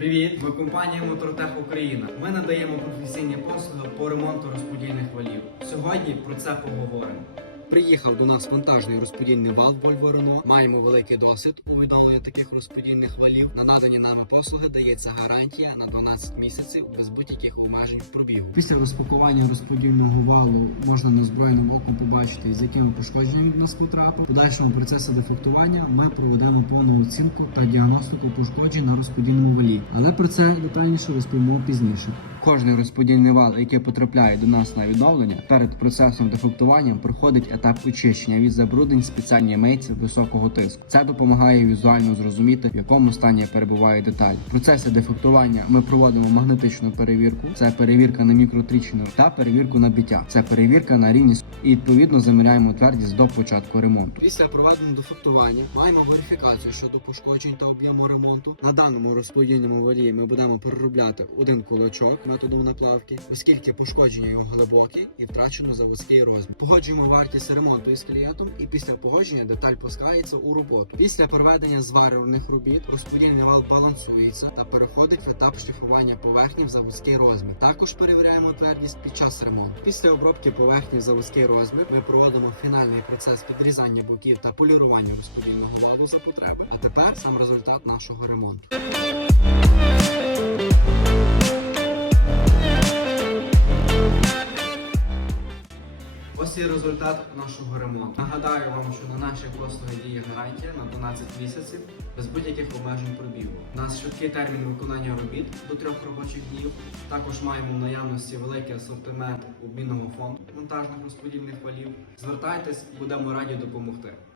Привіт! Ми компанія Мотортех Україна. Ми надаємо професійні послуги по ремонту розподільних валів. Сьогодні про це поговоримо. Приїхав до нас вантажний розподільний вал Volvo Renault. Маємо великий досвід у відновленні таких розподільних валів. На надані нами послуги дається гарантія на 12 місяців без будь-яких обмежень в пробігу. Після розпакування розподільного валу можна незброєним оком побачити, з якими пошкодженнями нас потрапив. Подальшому процесі дефектування ми проведемо повну оцінку та діагностику пошкоджень на розподільному валі. Але про це детальніше розповімо пізніше. Кожний розподільний вал, який потрапляє до нас на відновлення, перед процесом дефектування проходить етап очищення від забруднень спеціальні мийці високого тиску. Це допомагає візуально зрозуміти, в якому стані перебуває деталь. В процесі дефектування ми проводимо магнетичну перевірку. Це перевірка на мікротріщини та перевірку на биття. Це перевірка на рівність і відповідно заміряємо твердість до початку ремонту. Після проведеного дефектування маємо верифікацію щодо пошкоджень та об'єму ремонту. На даному розподільному валі ми будемо переробляти один кулачок методом наплавки, оскільки пошкодження його глибокі і втрачено заводський розмір. Погоджуємо вартість ремонту із клієнтом, і після погодження деталь пускається у роботу. Після проведення зварювальних робіт розподільний вал балансується та переходить в етап шліфування поверхні в заводський розмір. Також перевіряємо твердість під час ремонту. Після обробки поверхні в заводський розмір ми проводимо фінальний процес підрізання боків та полірування розподільного валу за потреби. А тепер сам результат нашого ремонту. Ось і результат нашого ремонту. Нагадаю вам, що на наші послуги діє гарантія на 12 місяців без будь-яких обмежень пробігу. Нас швидкий термін виконання робіт до трьох робочих днів. Також маємо в наявності великий асортимент обмінного фонду монтажних розподільних валів. Звертайтесь, будемо раді допомогти.